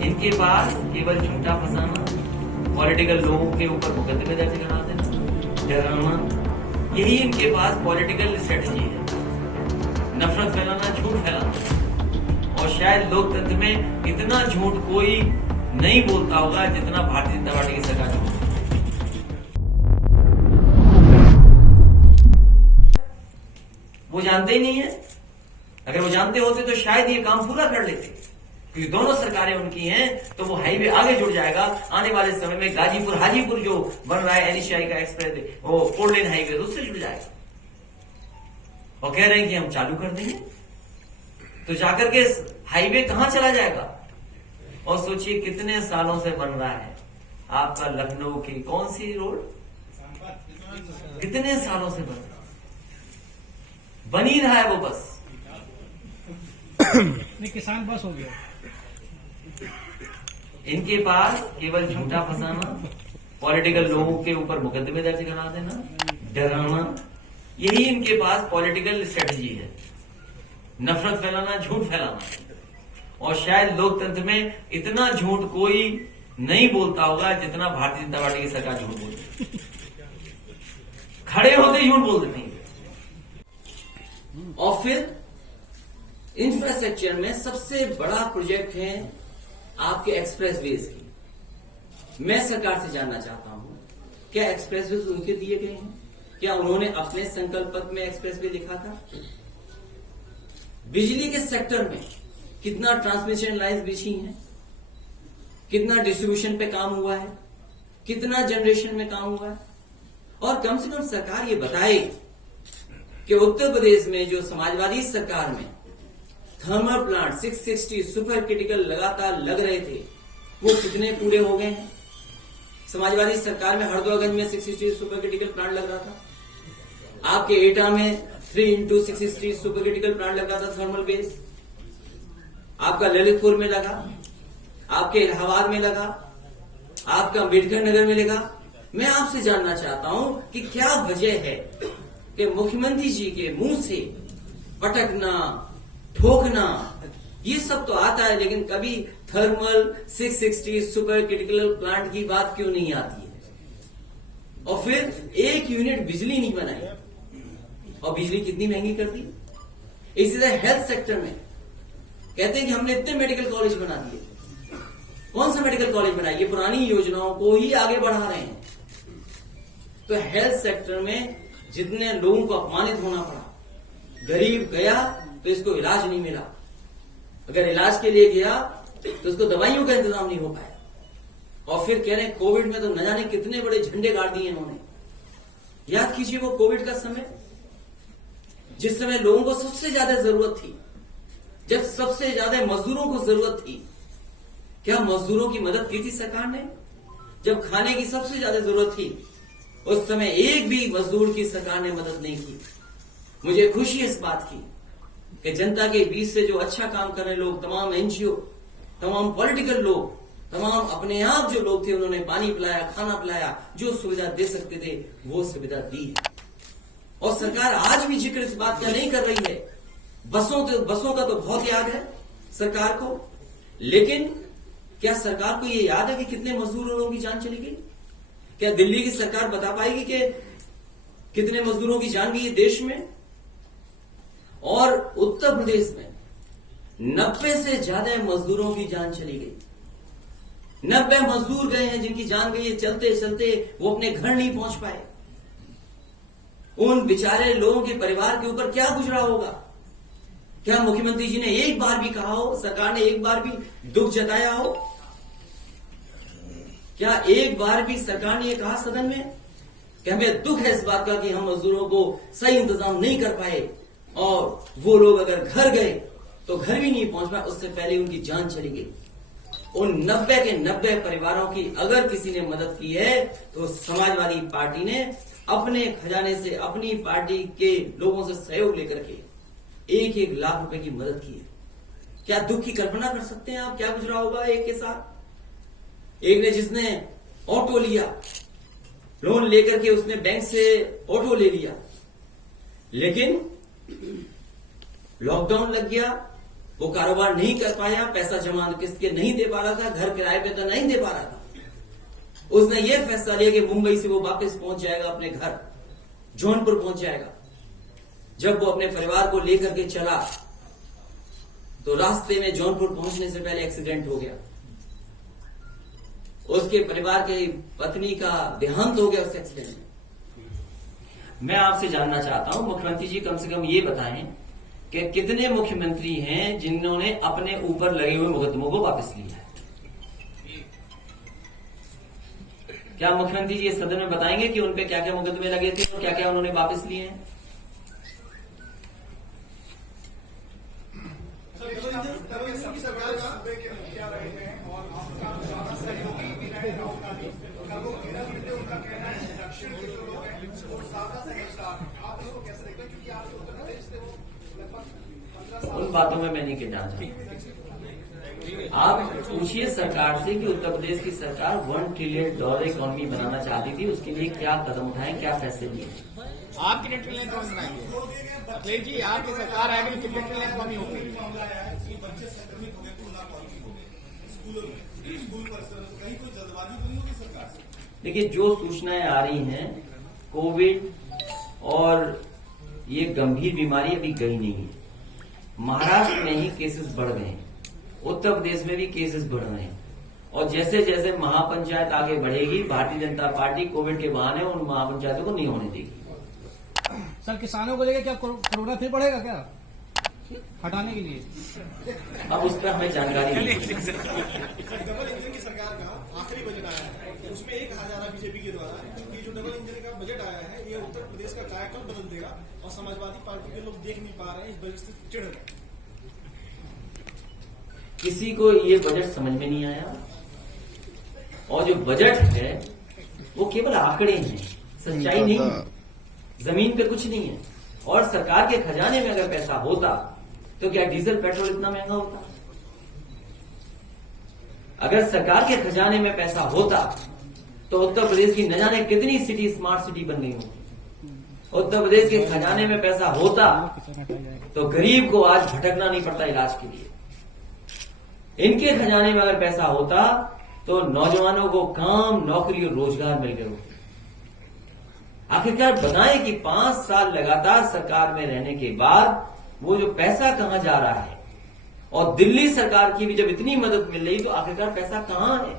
इनके पास केवल झूठा फंसाना, पॉलिटिकल लोगों के ऊपर मुकदमे दर्ज करा देना, डराना, यही इनके पास पॉलिटिकल स्ट्रेटजी है। नफरत फैलाना, झूठ फैलाना। और शायद लोकतंत्र में इतना झूठ कोई नहीं बोलता होगा जितना भारतीय जनता पार्टी की सरकार झूठ। वो जानते ही नहीं है। अगर वो जानते होते तो शायद ये काम पूरा कर लेते, क्योंकि दोनों सरकारें उनकी हैं, तो वो हाईवे आगे जुड़ जाएगा। आने वाले समय में गाजीपुर हाजीपुर जो बन रहा है एनएचएआई का एक्सप्रेस, वो 4 लेन हाईवे, उससे जुड़ जाएगा। और कह रहे हैं कि हम चालू कर देंगे, तो जाकर के हाईवे कहां चला जाएगा। और सोचिए कितने सालों से बन रहा है आपका लखनऊ की कौन सी रोड, कितने सालों से बन ही रहा है वो बस। नहीं, किसान बस हो गया। इनके पास केवल झूठा फंसाना, पॉलिटिकल लोगों के ऊपर मुकदमे दर्ज करा देना, डराना, यही इनके पास पॉलिटिकल स्ट्रेटजी है। नफरत फैलाना, झूठ फैलाना। और शायद लोकतंत्र में इतना झूठ कोई नहीं बोलता होगा जितना भारतीय जनता पार्टी की सरकार झूठ बोलती है। खड़े होते झूठ बोल देती है। और फिर इंफ्रास्ट्रक्चर में सबसे बड़ा प्रोजेक्ट है आपके एक्सप्रेसवेज की। मैं सरकार से जानना चाहता हूं, क्या एक्सप्रेसवेज उनके दिए गए हैं? क्या उन्होंने अपने संकल्प पत्र में एक्सप्रेसवे लिखा था? बिजली के सेक्टर में कितना ट्रांसमिशन लाइन्स बिछी हैं, कितना डिस्ट्रीब्यूशन पे काम हुआ है, कितना जनरेशन में काम हुआ है। और कम से कम सरकार ये बताए कि उत्तर प्रदेश में जो समाजवादी सरकार में थर्मल प्लांट 660 सुपर क्रिटिकल लगातार लग रहे थे, वो कितने पूरे हो गए हैं। समाजवादी सरकार में हरदोईगंज में 660 सुपर क्रिटिकल प्लांट लग रहा था। आपके एटा में 3x660 सुपर क्रिटिकल प्लांट लग रहा था थर्मल बेस। आपका ललितपुर में लगा, आपके इलाहाबाद में लगा, आपका अम्बेडकर नगर में लगा। मैं आपसे जानना चाहता हूं कि क्या वजह है कि मुख्यमंत्री जी के मुंह से पटकना, ठोकना, ये सब तो आता है, लेकिन कभी थर्मल 660 सुपर क्रिटिकल प्लांट की बात क्यों नहीं आती है। और फिर 1 यूनिट बिजली नहीं बनाई, और बिजली कितनी महंगी कर दी। इसी तरह हेल्थ सेक्टर में कहते हैं कि हमने इतने मेडिकल कॉलेज बना दिए। कौन सा मेडिकल कॉलेज बनाए? ये पुरानी योजनाओं को ही आगे बढ़ा रहे हैं। तो हेल्थ सेक्टर में जितने लोगों को अपमानित होना पड़ा, गरीब गया तो इसको इलाज नहीं मिला, अगर इलाज के लिए गया तो उसको दवाइयों का इंतजाम नहीं हो पाया। और फिर कह रहे हैं कोविड में तो न जाने कितने बड़े झंडे गाड़ दिए इन्होंने। याद कीजिए वो कोविड का समय, जिस समय लोगों को सबसे ज्यादा जरूरत थी, जब सबसे ज्यादा मजदूरों को जरूरत थी, क्या मजदूरों की मदद की थी सरकार ने? जब खाने की सबसे ज्यादा जरूरत थी, उस समय एक भी मजदूर की सरकार ने मदद नहीं की। मुझे खुशी है इस बात की कि जनता के बीच से जो अच्छा काम कर रहे लोग, तमाम एनजीओ, तमाम पॉलिटिकल लोग, तमाम अपने आप जो लोग थे, उन्होंने पानी पिलाया, खाना पिलाया, जो सुविधा दे सकते थे वो सुविधा दी। और सरकार आज भी जिक्र इस बात का नहीं कर रही है। बसों का तो बहुत याद है सरकार को, लेकिन क्या सरकार को ये याद है कि कितने मजदूरों की जान चली गई? क्या दिल्ली की सरकार बता पाएगी कि कितने मजदूरों की जान गई है देश में? और उत्तर प्रदेश में 90 से ज्यादा मजदूरों की जान चली गई। 90 मजदूर गए हैं जिनकी जान गई है, चलते चलते वो अपने घर नहीं पहुंच पाए। उन बेचारे लोगों के परिवार के ऊपर क्या गुजरा होगा? क्या मुख्यमंत्री जी ने एक बार भी कहा हो, सरकार ने एक बार भी दुख जताया हो? क्या एक बार भी सरकार ने यह कहा सदन में कि हमें दुख है इस बात का कि हम मजदूरों को सही इंतजाम नहीं कर पाए, और वो लोग अगर घर गए तो घर भी नहीं पहुंच पाए, उससे पहले उनकी जान चली गई। उन 90 के 90 परिवारों की अगर किसी ने मदद की है तो समाजवादी पार्टी ने अपने खजाने से, अपनी पार्टी के लोगों से सहयोग लेकर के 1-1 लाख रुपए की मदद की है। क्या दुख की कल्पना कर सकते हैं आप, क्या गुजरा होगा एक के साथ? एक ने जिसने ऑटो लिया, लोन लेकर के उसने बैंक से ऑटो ले लिया, लेकिन लॉकडाउन लग गया, वो कारोबार नहीं कर पाया, पैसा जमा किस्त के नहीं दे पा रहा था, घर किराए पे तो नहीं दे पा रहा था। उसने ये फैसला लिया कि मुंबई से वो वापस पहुंच जाएगा अपने घर, जौनपुर पहुंच जाएगा। जब वो अपने परिवार को लेकर के चला तो रास्ते में जौनपुर पहुंचने से पहले एक्सीडेंट हो गया। उसके परिवार के पत्नी का देहांत हो गया उस एक्सीडेंट में। मैं आपसे जानना चाहता हूं, मुख्यमंत्री जी कम से कम ये बताएं कि कितने मुख्यमंत्री हैं जिन्होंने अपने ऊपर लगे हुए मुकदमों को वापस लिया है? क्या मुख्यमंत्री जी इस सदन में बताएंगे कि उनपे क्या क्या मुकदमे लगे थे और क्या क्या उन्होंने वापस लिए हैं? उन बातों में मैं नहीं कहना चाहता। आप पूछिए सरकार से कि उत्तर प्रदेश की सरकार $1 ट्रिलियन इकोनॉमी बनाना चाहती थी, उसके लिए क्या कदम उठाए, क्या फैसले लिए? आप कितने ट्रिलियन कौन बनाएंगे? अखिलेश जी, आपकी सरकार आएगी तो कितने ट्रिलियन कमी होगी? देखिए, जो सूचनाएं आ रही हैं, कोविड और ये गंभीर बीमारी अभी गई नहीं है। महाराष्ट्र में ही केसेस बढ़ गए हैं, उत्तर प्रदेश में भी केसेस बढ़ रहे हैं, और जैसे जैसे महापंचायत आगे बढ़ेगी, भारतीय जनता पार्टी कोविड के बहाने उन महापंचायतों को नहीं होने देगी। सर, किसानों को लेकर क्या कोरोना फिर बढ़ेगा क्या हटाने के लिए? अब उस पर हमें जानकारी नहीं है। डबल इंजन की सरकार का आखिरी बजट आया है, उसमें एक हजारा बीजेपी के द्वारा ये जो डबल इंजन का बजट आया है, ये उत्तर प्रदेश का कायाकल्प बदल देगा, और समाजवादी पार्टी के लोग देख नहीं पा रहे हैं, इस बजट से चिढ़ रहे हैं। किसी को ये बजट समझ में नहीं आया, और जो बजट है वो केवल आंकड़े हैं, सच्चाई नहीं है, जमीन पे कुछ नहीं है। और सरकार के खजाने में अगर पैसा होता तो क्या डीजल पेट्रोल इतना महंगा होता? अगर सरकार के खजाने में पैसा होता तो उत्तर प्रदेश की न जाने कितनी सिटी स्मार्ट सिटी बन गई होती। उत्तर प्रदेश के खजाने में पैसा होता तो गरीब को आज भटकना नहीं पड़ता इलाज के लिए। इनके खजाने में अगर पैसा होता तो नौजवानों को काम, नौकरी और रोजगार मिल गए होते। आखिरकार बताएं कि 5 साल लगातार सरकार में रहने के बाद वो जो पैसा कहां जा रहा है, और दिल्ली सरकार की भी जब इतनी मदद मिल रही तो आखिरकार पैसा कहां है?